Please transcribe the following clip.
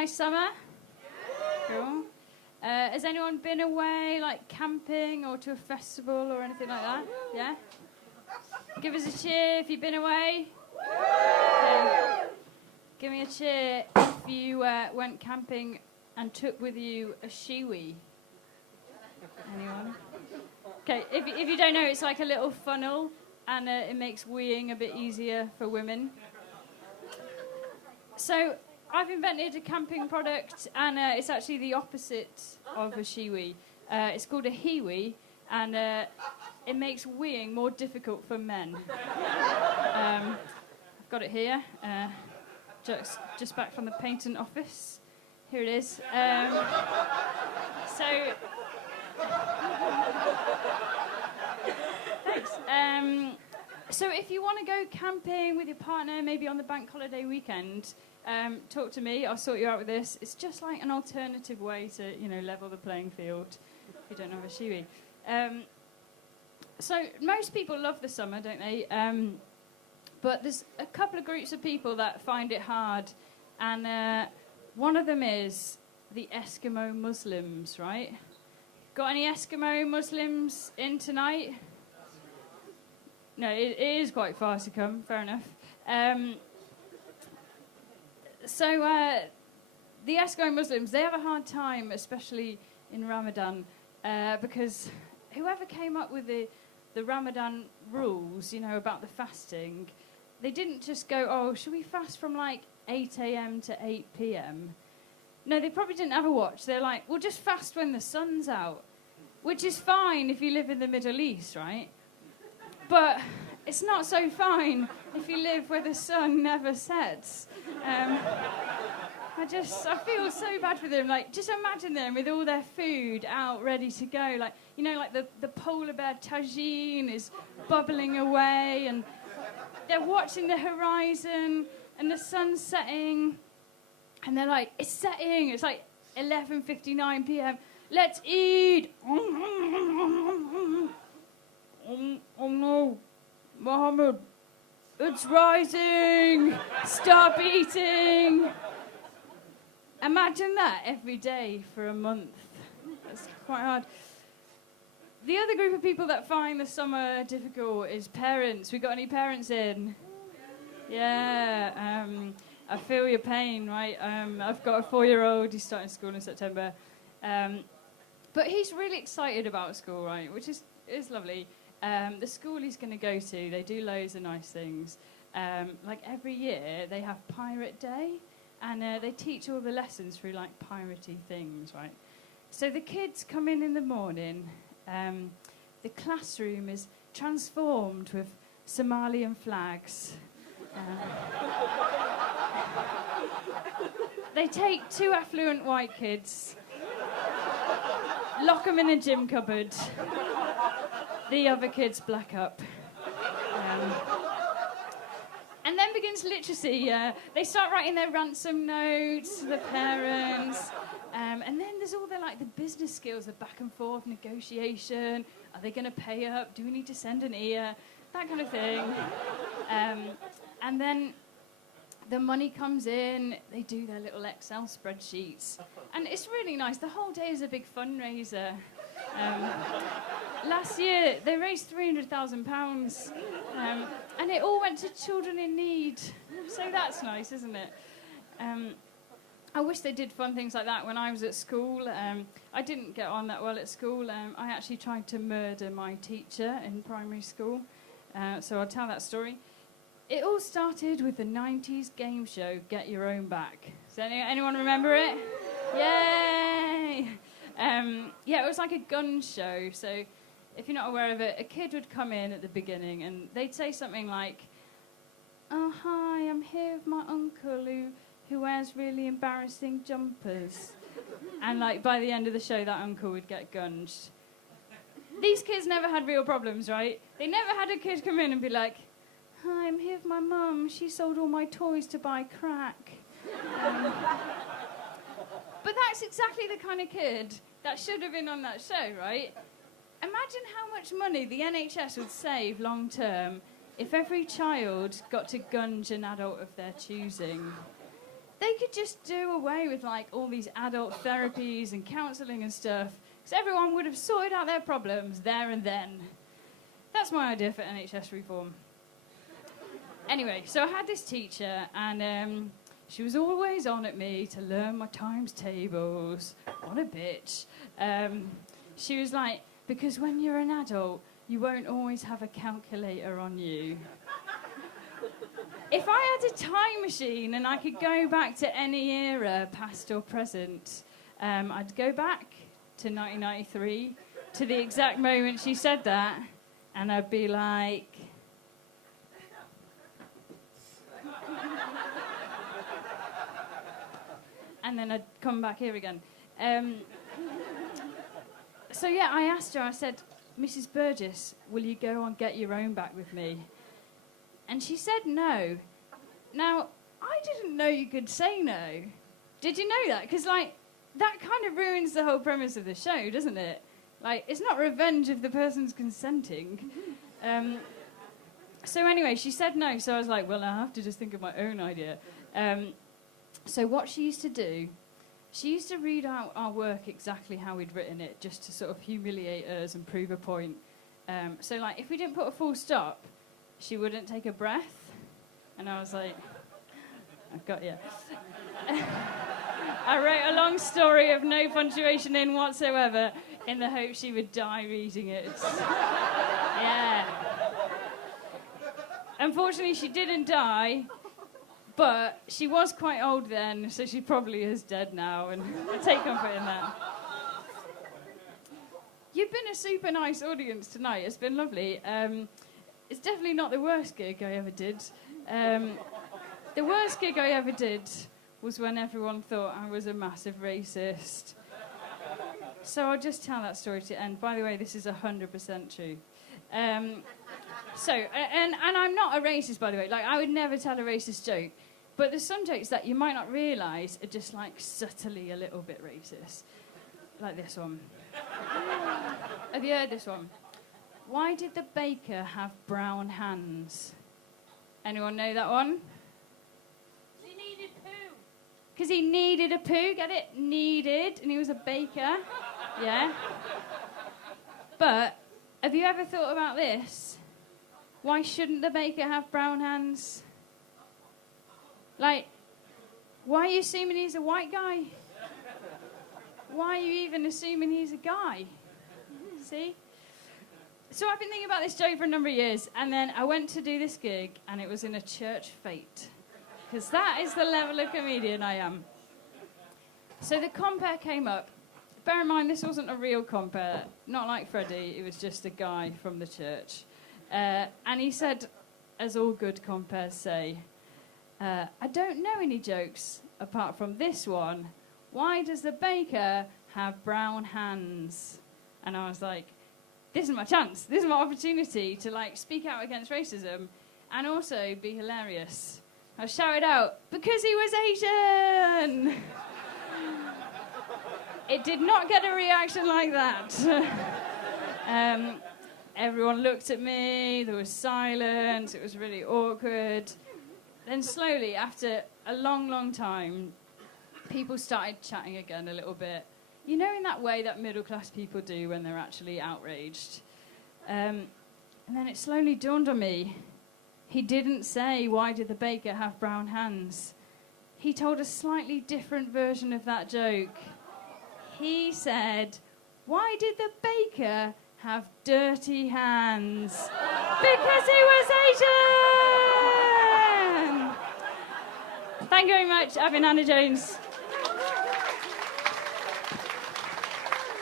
nice summer? Cool. Has anyone been away, like camping or to a festival or anything like that? Yeah? Give us a cheer if you've been away. Okay. Give me a cheer if you went camping and took with you a shiwi. Anyone? Okay, if you don't know, it's like a little funnel, and it makes weeing a bit easier for women. So I've invented a camping product, and it's actually the opposite of a shiwi. It's called a hiwi, and it makes weeing more difficult for men. I've got it here, just back from the patent office. Here it is. Thanks. So if you want to go camping with your partner, maybe on the bank holiday weekend, talk to me. I'll sort you out with this. It's just like an alternative way to, level the playing field if you don't have a shiwi. So most people love the summer, don't they? But there's a couple of groups of people that find it hard, and one of them is the Eskimo Muslims, right? Got any Eskimo Muslims in tonight? No, it is quite far to come, fair enough. So the Eskimo Muslims, they have a hard time, especially in Ramadan, because whoever came up with the Ramadan rules, about the fasting, they didn't just go, oh, should we fast from like 8 a.m. to 8 p.m.? No, they probably didn't have a watch. They're like, we'll just fast when the sun's out, which is fine if you live in the Middle East, right? But it's not so fine if you live where the sun never sets. I feel so bad for them. Like, just imagine them with all their food out, ready to go. Like, like the polar bear tagine is bubbling away, and they're watching the horizon, and the sun's setting, and they're like, it's setting. It's like 11:59 p.m. Let's eat. Oh no, Mohammed, it's rising. Stop eating. Imagine that every day for a month. That's quite hard. The other group of people that find the summer difficult is parents. We got any parents in? Yeah. I feel your pain, right? I've got a 4-year-old. He's starting school in September. But he's really excited about school, right? Which is lovely. The school he's going to go to, they do loads of nice things. Like every year, they have Pirate Day, and they teach all the lessons through like piratey things, right? So the kids come in the morning. The classroom is transformed with Somalian flags. They take 2 affluent white kids, lock them in a gym cupboard. The other kids black up. And then begins literacy. They start writing their ransom notes to the parents. And then there's all the business skills, the back and forth negotiation. Are they going to pay up? Do we need to send an ear? That kind of thing. And then the money comes in. They do their little Excel spreadsheets. And it's really nice. The whole day is a big fundraiser. Last year, they raised £300,000, and it all went to children in need. So that's nice, isn't it? I wish they did fun things like that when I was at school. I didn't get on that well at school. I actually tried to murder my teacher in primary school, so I'll tell that story. It all started with the 90s game show, Get Your Own Back. Does anyone remember it? Yay! Yeah, it was like a gun show. So if you're not aware of it, a kid would come in at the beginning and they'd say something like, oh, hi, I'm here with my uncle who wears really embarrassing jumpers. And by the end of the show, that uncle would get gunged. These kids never had real problems, right? They never had a kid come in and be like, hi, I'm here with my mum. She sold all my toys to buy crack. But that's exactly the kind of kid that should have been on that show, right? Imagine how much money the NHS would save long term if every child got to gunge an adult of their choosing. they could just do away with like all these adult therapies and counselling and stuff, because everyone would have sorted out their problems there and then. That's my idea for NHS reform. Anyway, so I had this teacher, and she was always on at me to learn my times tables. What a bitch. She was like, because when you're an adult, you won't always have a calculator on you. If I had a time machine and I could go back to any era, past or present, I'd go back to 1993, to the exact moment she said that, and I'd be like... and then I'd come back here again. So yeah, I asked her, I said, Mrs. Burgess, will you go on Get Your Own back with me? And she said no. Now, I didn't know you could say no. Did you know that? Because, like, that kind of ruins the whole premise of the show, doesn't it? Like, it's not revenge if the person's consenting. So anyway, she said no, so I was like, well, I have to just think of my own idea. So what she used to do, she used to read out our work exactly how we'd written it, just to sort of humiliate us and prove a point. So, like, if we didn't put a full stop, she wouldn't take a breath. And I was like, I've got you. I wrote a long story of no punctuation in whatsoever in the hope she would die reading it. Yeah. Unfortunately, she didn't die, but she was quite old then, so she probably is dead now, and I take comfort in that. You've been a super nice audience tonight. It's been lovely. It's definitely not the worst gig I ever did. The worst gig I ever did was when everyone thought I was a massive racist. So I'll just tell that story to end. By the way, this is 100% true. And I'm not a racist, by the way. Like, I would never tell a racist joke. But there's some jokes that you might not realise are just, like, subtly a little bit racist. Like this one. Have you heard this one? Why did the baker have brown hands? Anyone know that one? He needed poo. Because he needed a poo, get it? Needed, and he was a baker. Yeah. But have you ever thought about this? Why shouldn't the baker have brown hands? Like, why are you assuming he's a white guy? Why are you even assuming he's a guy? See? So I've been thinking about this joke for a number of years, and then I went to do this gig, and it was in a church fete. Because that is the level of comedian I am. So the compere came up. Bear in mind, this wasn't a real compere. Not like Freddie, it was just a guy from the church. And he said, as all good compares say, I don't know any jokes apart from this one. Why does the baker have brown hands? And I was like, this is my chance. This is my opportunity to, like, speak out against racism and also be hilarious. I shouted out, because he was Asian! It did not get a reaction like that. Everyone looked at me, there was silence, it was really awkward. Then slowly, after a long, long time, people started chatting again a little bit. You know, in that way that middle-class people do when they're actually outraged. And then it slowly dawned on me. He didn't say, why did the baker have brown hands? He told a slightly different version of that joke. He said, why did the baker have dirty hands? Because he was Asian! Thank you very much. I've been Hannah Jones.